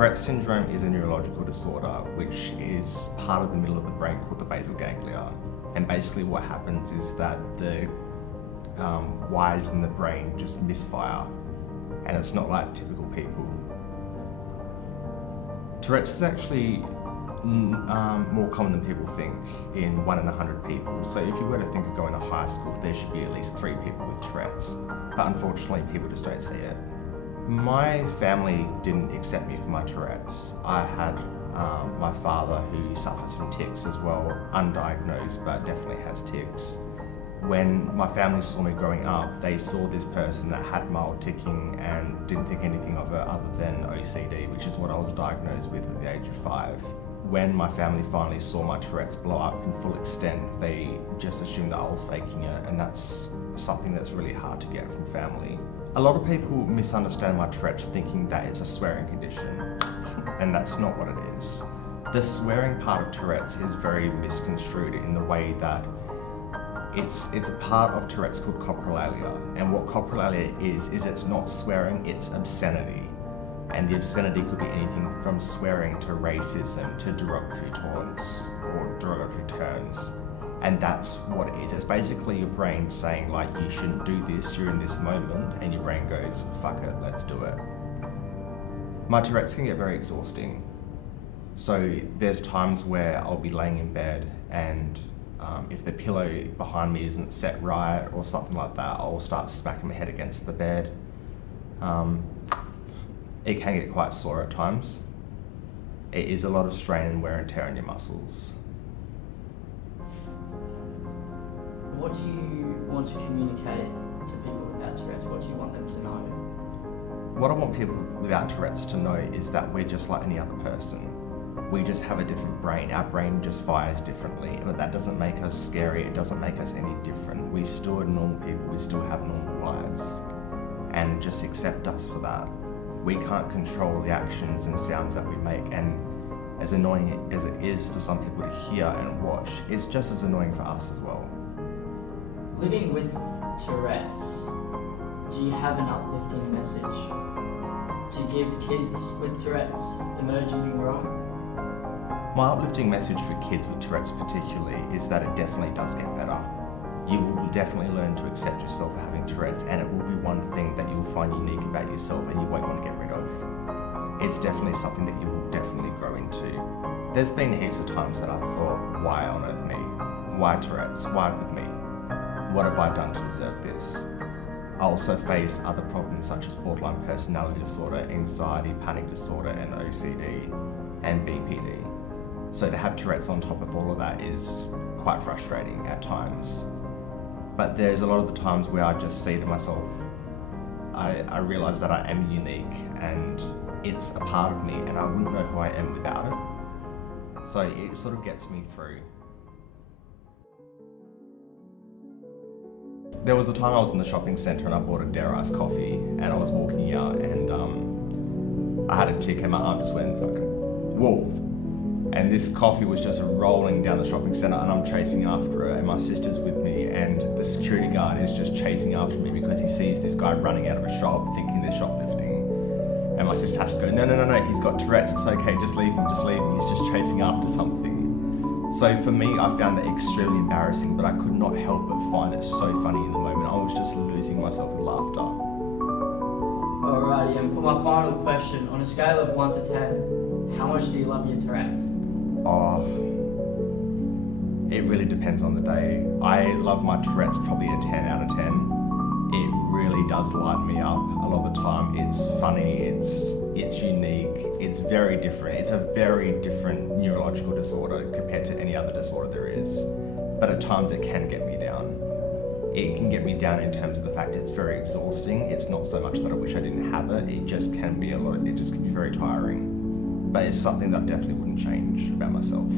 Tourette syndrome is a neurological disorder which is part of the middle of the brain called the basal ganglia. And basically what happens is that the wires in the brain just misfire, and it's not like typical people. Tourette's is actually more common than people think, in 1 in 100 people. So if you were to think of going to high school, there should be at least 3 people with Tourette's. But unfortunately, people just don't see it. My family didn't accept me for my Tourette's. I had my father, who suffers from tics as well, undiagnosed, but definitely has tics. When my family saw me growing up, they saw this person that had mild ticking and didn't think anything of it other than OCD, which is what I was diagnosed with at the age of 5. When my family finally saw my Tourette's blow up in full extent, they just assumed that I was faking it, and that's something that's really hard to get from family. A lot of people misunderstand my Tourette's thinking that it's a swearing condition, and that's not what it is. The swearing part of Tourette's is very misconstrued in the way that it's a part of Tourette's called coprolalia, and what coprolalia is it's not swearing, it's obscenity. And the obscenity could be anything from swearing to racism to derogatory taunts or derogatory terms. And that's what it is. It's basically your brain saying, like, you shouldn't do this during this moment, and your brain goes, fuck it, let's do it. My Tourette's can get very exhausting. So there's times where I'll be laying in bed, and if the pillow behind me isn't set right or something like that, I'll start smacking my head against the bed. It can get quite sore at times. It is a lot of strain and wear and tear on your muscles. What do you want to communicate to people without Tourette's? What do you want them to know? What I want people without Tourette's to know is that we're just like any other person. We just have a different brain. Our brain just fires differently, but that doesn't make us scary. It doesn't make us any different. We still are normal people. We still have normal lives, and just accept us for that. We can't control the actions and sounds that we make, and as annoying as it is for some people to hear and watch, it's just as annoying for us as well. Living with Tourette's, do you have an uplifting message to give kids with Tourette's emerging and growing? My uplifting message for kids with Tourette's particularly is that it definitely does get better. You will definitely learn to accept yourself for having Tourette's, and it will be one thing that you'll find unique about yourself and you won't want to get rid of. It's definitely something that you will definitely grow into. There's been heaps of times that I thought, why on earth me? Why Tourette's? Why with me? What have I done to deserve this? I also face other problems such as borderline personality disorder, anxiety, panic disorder, and OCD, and BPD. So to have Tourette's on top of all of that is quite frustrating at times. But there's a lot of the times where I just say to myself, I realise that I am unique and it's a part of me, and I wouldn't know who I am without it. So it sort of gets me through. There was a time I was in the shopping centre and I bought a Dare Ice coffee, and I was walking out and I had a tick and my arm just went fucking, whoa. And this coffee was just rolling down the shopping centre, and I'm chasing after it, and my sister's with me, and the security guard is just chasing after me because he sees this guy running out of a shop thinking they're shoplifting. And my sister has to go, no, he's got Tourette's, it's okay, just leave him, he's just chasing after something. So for me, I found that extremely embarrassing, but I could not help but find it so funny in the moment. I was just losing myself with laughter. Alrighty, and for my final question, on a scale of 1 to 10, how much do you love your Tourette's? Oh, it really depends on the day. I love my Tourette's probably a 10 out of 10. It really does light me up a lot of the time. It's funny, it's unique, it's very different. It's a very different neurological disorder compared to any other disorder there is. But at times it can get me down. It can get me down in terms of the fact it's very exhausting. It's not so much that I wish I didn't have it, it just can be very tiring. But it's something that I definitely wouldn't change about myself.